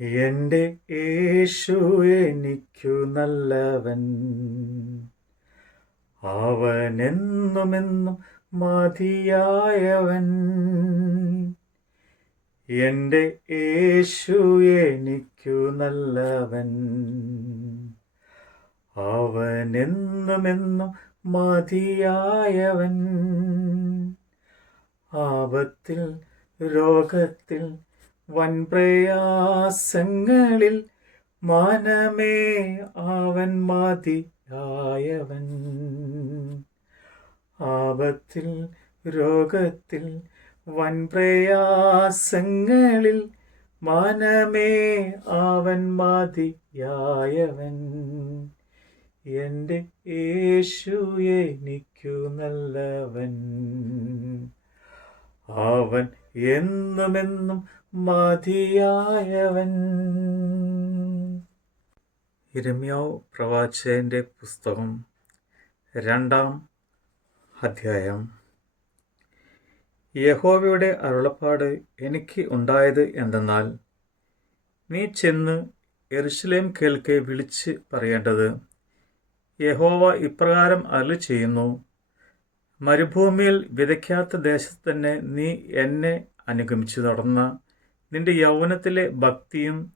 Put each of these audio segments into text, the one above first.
എന്റെ യേശു എനിക്കു നല്ലവൻ. അവനെന്നുമെന്നും മതിയായവൻ. എന്റെ യേശു എനിക്കു നല്ലവൻ. അവനെന്നുമെന്നും മതിയായവൻ. ആപത്തിൽ രോഗത്തിൽ വൻപ്രയാസങ്ങളിൽ മാനമേ അവൻ മാതിയായവൻ ആപത്തിൽ രോഗത്തിൽ വൻപ്രയാസങ്ങളിൽ മാനമേ അവൻ മാതിയായവൻ എന്റെ യേശു എനിക്കു നല്ലവൻ. അവൻ എന്നുമെന്നും മതിയായവൻ. ഇരമ്യാവ് പ്രവാചകന്റെ പുസ്തകം രണ്ടാം അധ്യായം. യഹോവയുടെ അരുളപ്പാട് എനിക്ക് ഉണ്ടായത് എന്തെന്നാൽ നീ ചെന്ന് എറുശലേം കേൾക്കെ വിളിച്ച് പറയേണ്ടത് യഹോവ ഇപ്രകാരം അരുളി ചെയ്യുന്നു മരുഭൂമിയിൽ വിതയ്ക്കാത്ത ദേശത്ത് തന്നെ നീ എന്നെ അനുഗമിച്ചു നടന്ന നിന്റെ യൗവനത്തിലെ ഭക്തിയും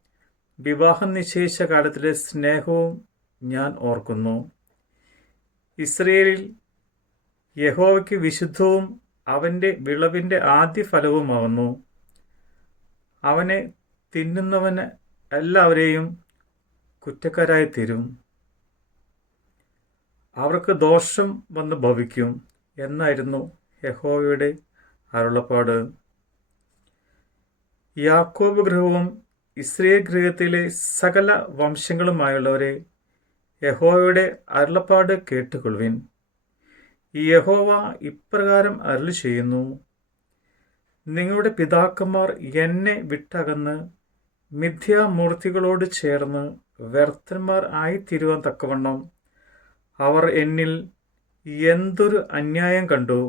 വിവാഹം നിശ്ചയിച്ച കാലത്തിലെ സ്നേഹവും ഞാൻ ഓർക്കുന്നു. ഇസ്രയേലിൽ യഹോവയ്ക്ക് വിശുദ്ധവും അവന്റെ വിളവിന്റെ ആദ്യ ഫലവുമാവുന്നു അവനെ തിന്നുന്നവന് എല്ലാവരെയും കുറ്റക്കാരായി തീരും. അവർക്ക് ദോഷം വന്ന് ഭവിക്കും എന്നായിരുന്നു യഹോവയുടെ അരുളപ്പാട്. യാക്കോബ് ഗൃഹവും ഇസ്രയേൽ ഗൃഹത്തിലെ സകല വംശങ്ങളുമായുള്ളവരെ യഹോവയുടെ അരുളപ്പാട് കേട്ടുകൊള്ളുവിൻ. യഹോവ ഇപ്രകാരം അരുളി ചെയ്യുന്നു നിങ്ങളുടെ പിതാക്കന്മാർ എന്നെ വിട്ടകന്ന് മിഥ്യാമൂർത്തികളോട് ചേർന്ന് വ്യർത്ഥന്മാർ ആയിത്തീരുവാൻ തക്കവണ്ണം അവർ എന്നിൽ എന്തൊരു അന്യായം കണ്ടു.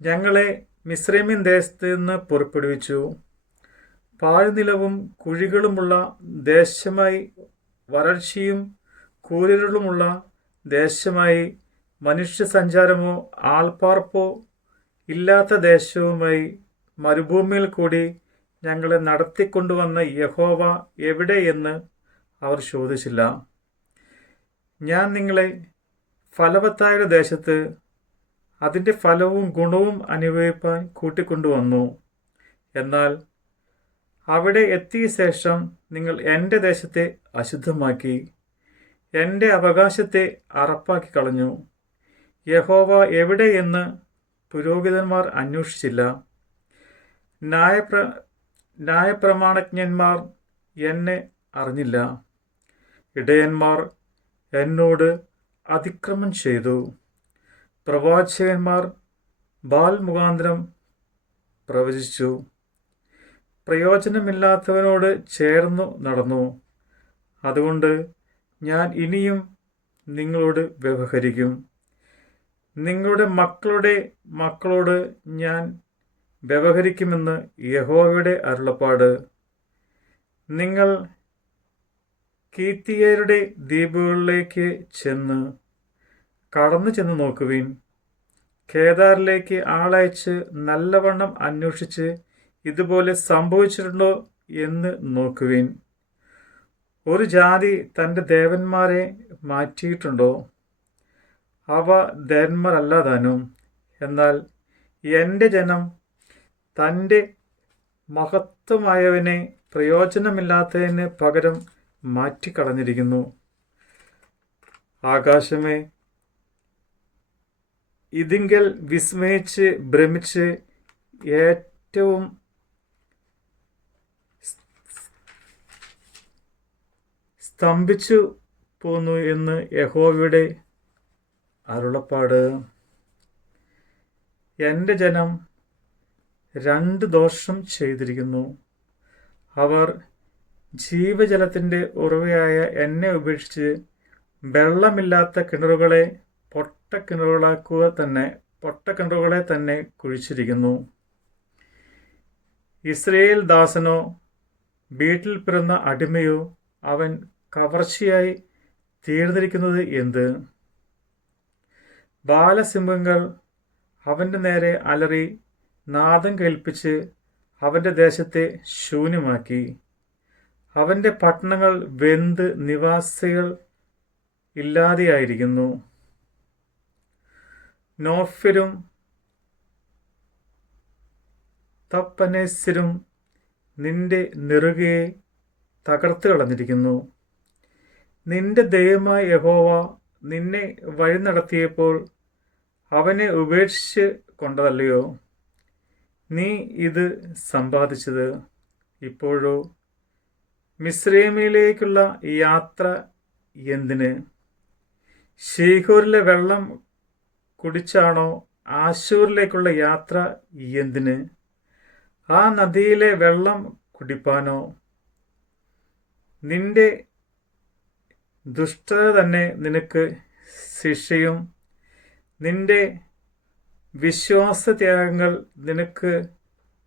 ഞങ്ങളെ മിശ്രമിൻ ദേശത്ത് നിന്ന് പുറപ്പെടുവിച്ചു. പാഴ്നിലവും കുഴികളുമുള്ള ദേശമായി വരൾച്ചയും കൂരിരുളുമുള്ള ദേശമായി മനുഷ്യസഞ്ചാരമോ ആൾപ്പാർപ്പോ ഇല്ലാത്ത ദേശവുമായി മരുഭൂമിയിൽ കൂടി ഞങ്ങളെ നടത്തിക്കൊണ്ടുവന്ന യഹോവ എവിടെയെന്ന് അവർ ചോദിച്ചില്ല. ഞാൻ നിങ്ങളെ ഫലവത്തായ ദേശത്ത് അതിന്റെ ഫലവും ഗുണവും അനുഭവിപ്പാൻ കൂട്ടിക്കൊണ്ടുവന്നു. എന്നാൽ അവിടെ എത്തിയ ശേഷം നിങ്ങൾ എന്റെ ദേശത്തെ അശുദ്ധമാക്കി എന്റെ അവകാശത്തെ അറപ്പാക്കി കളഞ്ഞു. യഹോവ എവിടെയെന്ന് പുരോഹിതന്മാർ അന്വേഷിച്ചില്ല. ന്യായപ്ര ന്യായപ്രമാണജ്ഞന്മാർ എന്നെ അറിഞ്ഞില്ല. ഇടയന്മാർ എന്നോട് അതിക്രമം ചെയ്തു. പ്രവാചകന്മാർ ബാൽ മുഖാന്തരം പ്രവചിച്ചു. പ്രയോജനമില്ലാത്തവനോട് ചേർന്നു നടന്നു. അതുകൊണ്ട് ഞാൻ ഇനിയും നിങ്ങളോട് വ്യവഹരിക്കും. നിങ്ങളുടെ മക്കളുടെ മക്കളോട് ഞാൻ വ്യവഹരിക്കുമെന്ന് യഹോവയുടെ അരുളപ്പാട്. നിങ്ങൾ കീർത്തിയരുടെ ദ്വീപുകളിലേക്ക് ചെന്ന് കടന്നു ചെന്ന് നോക്കുവിൻ. കേദാറിലേക്ക് ആളയച്ച് നല്ലവണ്ണം അന്വേഷിച്ച് ഇതുപോലെ സംഭവിച്ചിട്ടുണ്ടോ എന്ന് നോക്കുവീൻ. ഒരു ജാതി തന്റെ ദേവന്മാരെ മാറ്റിയിട്ടുണ്ടോ? അവ ദേവന്മാരല്ലാതാനും. എന്നാൽ എന്റെ ജനം തന്റെ മഹത്വമായവനെ പ്രയോജനമില്ലാത്തതിന് പകരം മാറ്റിക്കളഞ്ഞിരിക്കുന്നു. ആകാശമേ ഇതിങ്കൽ വിസ്മയിച്ച് ഭ്രമിച്ച് ഏറ്റവും സ്തംഭിച്ചു പോന്നു എന്ന് യഹോവയുടെ അരുളപ്പാട്. എന്റെ ജനം രണ്ട് ദോഷം ചെയ്തിരിക്കുന്നു. അവർ ജീവജലത്തിന്റെ ഉറവയായ എന്നെ ഉപേക്ഷിച്ച് വെള്ളമില്ലാത്ത കിണറുകളെ പൊട്ടക്കിണറുകളാക്കുക തന്നെ പൊട്ടക്കിണറുകളെ തന്നെ കുഴിച്ചിരിക്കുന്നു. ഇസ്രയേൽ ദാസനോ വീട്ടിൽ പിറന്ന അടിമയോ അവൻ കവർച്ചയായി തീർന്നിരിക്കുന്നത് എന്ത്? ബാലസിംഹങ്ങൾ അവന്റെ നേരെ അലറി നാദം കേൾപ്പിച്ച് അവന്റെ ദേശത്തെ ശൂന്യമാക്കി. അവന്റെ പട്ടണങ്ങൾ വെന്ത് നിവാസികൾ ഇല്ലാതെയായിരിക്കുന്നു. നോഫിലും തപ്പനേസിലും നിന്റെ നെറുകയെ തകർത്ത് കളഞ്ഞിരിക്കുന്നു. നിന്റെ ദൈവമായ യഹോവ നിന്നെ വഴി നടത്തിയപ്പോൾ അവനെ ഉപേക്ഷിച്ച് കൊണ്ടതല്ലയോ? നീ ഇത് സമ്പാദിച്ചത്. ഇപ്പോഴോ മിശ്രമിലേക്കുള്ള യാത്ര എന്തിന്? ഷീഖൂരിലെ വെള്ളം കുടിച്ചാണോ ആശൂരിലേക്കുള്ള യാത്ര എന്തിന്? ആ നദിയിലെ വെള്ളം കുടിപ്പാനോ? നിന്റെ ദുഷ്ടത തന്നെ നിനക്ക് ശിക്ഷയും നിന്റെ വിശ്വാസത്യാഗങ്ങൾ നിനക്ക്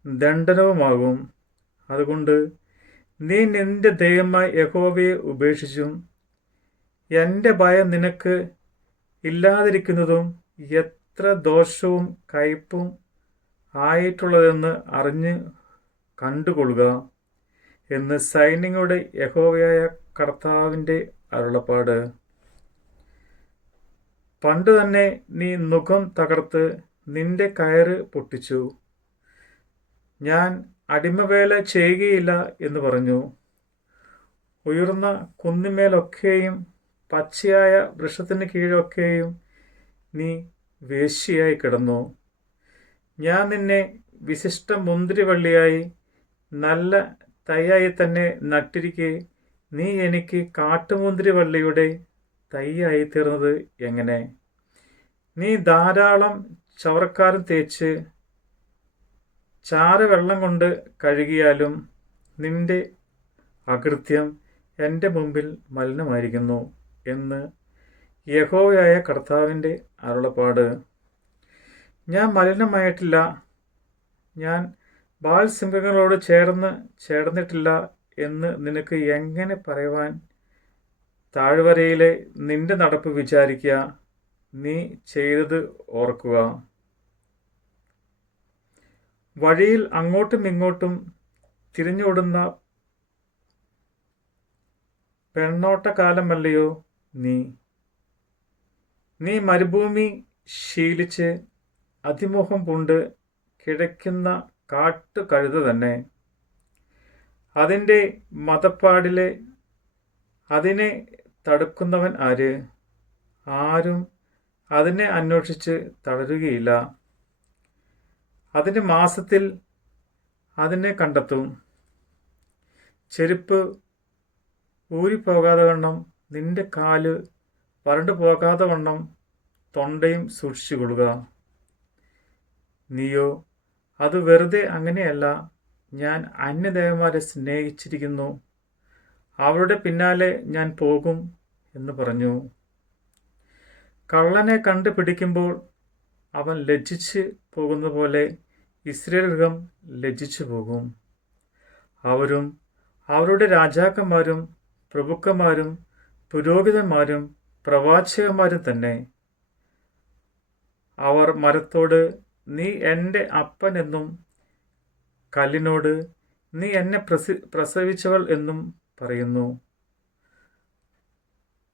ദണ്ഡനവുമാകും. അതുകൊണ്ട് നീ നിന്റെ ദൈവമായി യഹോവയെ ഉപേക്ഷിച്ചും എന്റെ ഭയം നിനക്ക് ഇല്ലാതിരിക്കുന്നതും എത്ര ദോഷവും കയ്പും ആയിട്ടുള്ളതെന്ന് അറിഞ്ഞ് കണ്ടുകൊള്ളുക എന്ന് സൈന്യങ്ങളുടെ യഹോവയായ കർത്താവിന്റെ അരുളപ്പാട്. പണ്ട് തന്നെ നീ മുഖം തകർത്ത് നിന്റെ കയറ് പൊട്ടിച്ചു. ഞാൻ അടിമവേല ചെയ്യുകയില്ല എന്ന് പറഞ്ഞു. ഉയർന്ന കുന്നിന്മേലൊക്കെയും പച്ചയായ വൃക്ഷത്തിന് കീഴൊക്കെയും നീ വേശ്യയായി കിടന്നു. ഞാൻ നിന്നെ വിശിഷ്ട മുന്തിരിവള്ളിയായി നല്ല തൈയായി തന്നെ നട്ടിരിക്കെ നീ എനിക്ക് കാട്ടുമുന്തിരിവള്ളിയുടെ തൈയായി തീർന്നത് എങ്ങനെ? നീ ധാരാളം ചവറക്കാരൻ തേച്ച് ചാരവെള്ളം കൊണ്ട് കഴുകിയാലും നിന്റെ അകൃത്യം എന്റെ മുമ്പിൽ മലിനമായിരിക്കുന്നു എന്ന് യഹോവയായ കർത്താവിന്റെ അരുളപ്പാട്. ഞാൻ മലിനമായിട്ടില്ല. ഞാൻ ബാൽസിംഹങ്ങളോട് ചേർന്ന് ചേർന്നിട്ടില്ല എന്ന് നിനക്ക് എങ്ങനെ പറയുവാൻ? താഴ്വരയിലെ നിന്റെ നടപ്പ് വിചാരിക്കുക. നീ ചെയ്തത് ഓർക്കുക. വഴിയിൽ അങ്ങോട്ടും ഇങ്ങോട്ടും തിരിഞ്ഞോടുന്ന പെണ്ണോട്ടക്കാലമല്ലയോ നീ? നീ മരുഭൂമി ശീലിച്ച് അതിമോഹം കിടക്കുന്ന കാട്ടു കഴുത തന്നെ. അതിന്റെ മതപ്പാടിലെ അതിനെ തടുക്കുന്നവൻ ആര്? ആരും അതിനെ അന്വേഷിച്ച് തളരുകയില്ല. അതിന്റെ മാസത്തിൽ അതിനെ കണ്ടെത്തും. ചെരുപ്പ് ഊരിപ്പോകാതെ വണ്ണം നിന്റെ കാൽ വരണ്ടു പോകാതെ വണ്ണം തൊണ്ടയും സൂക്ഷിച്ചു കൊള്ളുക. നീയോ അത് വെറുതെ അങ്ങനെയല്ല. ഞാൻ അന്യദേവന്മാരെ സ്നേഹിച്ചിരിക്കുന്നു. അവരുടെ പിന്നാലെ ഞാൻ പോകും എന്ന് പറഞ്ഞു. കള്ളനെ കണ്ടുപിടിക്കുമ്പോൾ അവൻ ലജ്ജിച്ച് പോകുന്ന പോലെ ഇസ്രയേൽ ഗൃഹം ലജ്ജിച്ചു പോകും. അവരും അവരുടെ രാജാക്കന്മാരും പ്രഭുക്കന്മാരും പുരോഹിതന്മാരും പ്രവാചകന്മാരും തന്നെ അവർ മരത്തോട് നീ എന്റെ അപ്പൻ എന്നും കല്ലിനോട് നീ എന്നെ പ്രസി പ്രസവിച്ചവൾ എന്നും പറയുന്നു.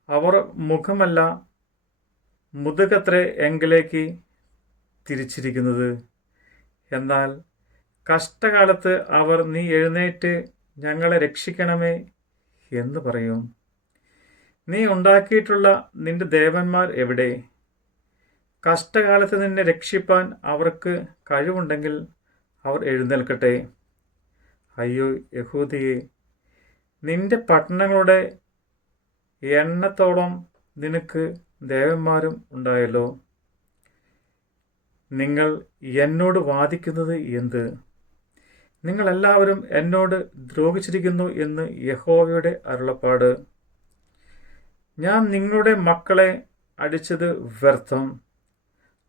അവർ മുഖമല്ല മുതുകത്ര എങ്കിലേക്ക് തിരിച്ചിരിക്കുന്നത്. എന്നാൽ കഷ്ടകാലത്ത് അവർ നീ എഴുന്നേറ്റ് ഞങ്ങളെ രക്ഷിക്കണമേ എന്ന് പറയും. നീ ഉണ്ടാക്കിയിട്ടുള്ള നിന്റെ ദേവന്മാർ എവിടെ? കഷ്ടകാലത്ത് നിന്നെ രക്ഷിപ്പാൻ അവർക്ക് കഴിവുണ്ടെങ്കിൽ അവർ എഴുന്നേൽക്കട്ടെ. അയ്യോ യഹൂദിയെ നിന്റെ പട്ടണങ്ങളുടെ എണ്ണത്തോളം നിനക്ക് ദേവന്മാരും ഉണ്ടായല്ലോ. നിങ്ങൾ എന്നോട് വാദിക്കുന്നത് എന്ത്? നിങ്ങളെല്ലാവരും എന്നോട് ദ്രോഹിച്ചിരിക്കുന്നു എന്ന് യഹോവയുടെ അരുളപ്പാട്. ഞാൻ നിങ്ങളുടെ മക്കളെ അടിച്ചത് വ്യർത്ഥം.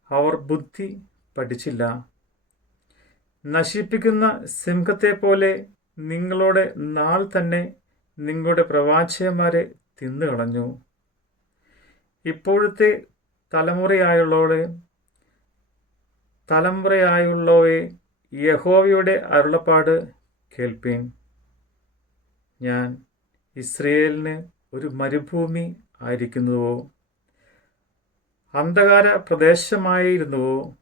അവർ ബുദ്ധി പഠിച്ചില്ല. നശിപ്പിക്കുന്ന സിംഹത്തെ പോലെ നിങ്ങളുടെ നാൾ തന്നെ നിങ്ങളുടെ പ്രവാചകന്മാരെ തിന്നുകളഞ്ഞു. ഇപ്പോഴത്തെ തലമുറയായുള്ളവരെ തലമുറയായുള്ളവയെ യഹോവയുടെ അരുളപ്പാട് കേൾപ്പീൻ. ഞാൻ ഇസ്രയേലിന് ഒരു മരുഭൂമി ആയിരിക്കുന്നുവോ? അന്ധകാര പ്രദേശമായിരുന്നുവോ?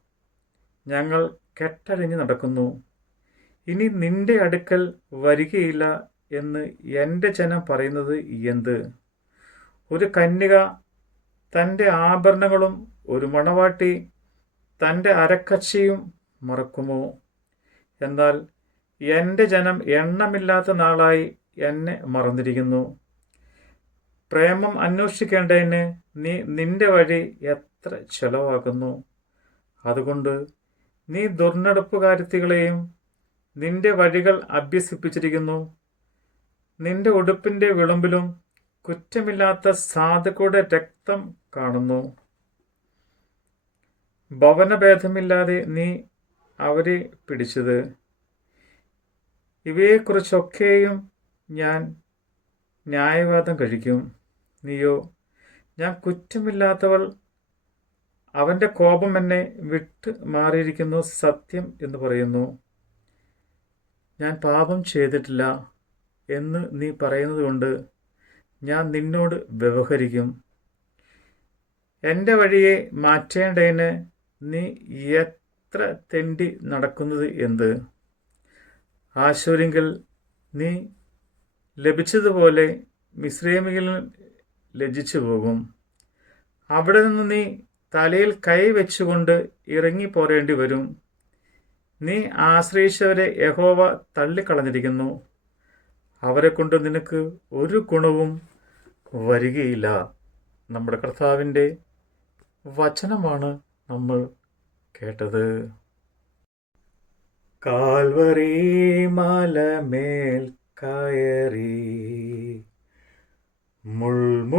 ഞങ്ങൾ കെട്ടഴിഞ്ഞ് നടക്കുന്നു. ഇനി നിന്റെ അടുക്കൽ വരികയില്ല എന്ന് എന്റെ ജനം പറയുന്നത് എന്ത്? ഒരു കന്യക തന്റെ ആഭരണങ്ങളും ഒരു മണവാട്ടി തന്റെ അരക്കച്ചയും മറക്കുമോ? എന്നാൽ എന്റെ ജനം എണ്ണമില്ലാത്ത നാളായി എന്നെ മറന്നിരിക്കുന്നു. പ്രേമം അന്വേഷിക്കേണ്ടതിന് നീ നിന്റെ വഴി എത്ര ചെലവാകുന്നു? അതുകൊണ്ട് നീ ദുർനടപ്പുകാരുത്തികളെയും നിന്റെ വഴികൾ അഭ്യസിപ്പിച്ചിരിക്കുന്നു. നിന്റെ ഉടുപ്പിന്റെ വിളമ്പിലും കുറ്റമില്ലാത്ത സാധുക്കളുടെ രക്തം കാണുന്നു. ഭവനഭേദമില്ലാതെ നീ അവരെ പിടിച്ചത്. ഇവയെക്കുറിച്ചൊക്കെയും ഞാൻ ന്യായവാദം കഴിക്കും. നീയോ ഞാൻ കുറ്റമില്ലാത്തവൾ. അവന്റെ കോപം എന്നെ വിട്ട് മാറിയിരിക്കുന്നു സത്യം എന്ന് പറയുന്നു. ഞാൻ പാപം ചെയ്തിട്ടില്ല എന്ന് നീ പറയുന്നത് കൊണ്ട് ഞാൻ നിന്നോട് വ്യവഹരിക്കും. എന്റെ വഴിയെ മാറ്റേണ്ടതിന് നീ എത്ര തെണ്ടി നടക്കുന്നത് എന്ത്? ആശുരിങ്കിൽ നീ ലഭിച്ചതുപോലെ മിശ്രമിയിൽ ലജ്ജിച്ചു പോകും. അവിടെ നിന്ന് നീ തലയിൽ കൈ വെച്ചുകൊണ്ട് ഇറങ്ങി പോരേണ്ടി വരും. നീ ആശ്രയിച്ചവരെ യഹോവ തള്ളിക്കളഞ്ഞിരിക്കുന്നു. അവരെ കൊണ്ട് നിനക്ക് ഒരു ഗുണവും വരികയില്ല. നമ്മുടെ കർത്താവിന്റെ വചനമാണ് നമ്മൾ കേട്ടത്. കാൽവറി മലമേൽ കയറി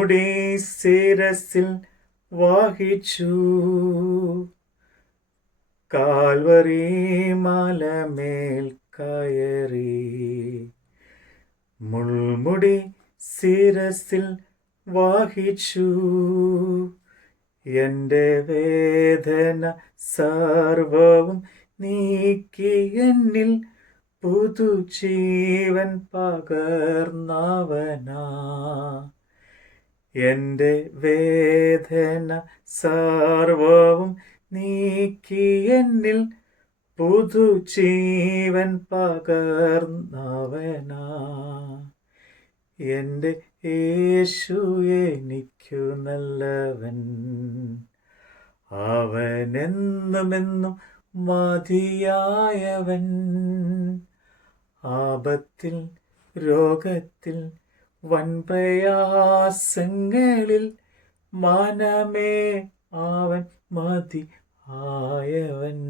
മുൾമുടി ശിരസിൽ വാഹിച്ചു. കാൽവറി മലമേൽ കയറി. മുൾമുടി ശിരസിൽ വാഹിച്ചു. എന്റെ വേദന സർവവും നീക്കി എന്നിൽ പുതുജീവൻ പകർന്നവനാ. എന്റെ വേദന സർവവും നീക്കി എന്നിൽ പുതുജീവൻ പകർന്നവനാ. എന്റെ യേശു എനിക്കു നല്ലവൻ. അവനെന്നുമെന്നും മതിയായവൻ. ആപത്തിൽ രോഗത്തിൽ വൻപ്രയാസങ്ങളിൽ മനമേ അവൻ മതി ആയവൻ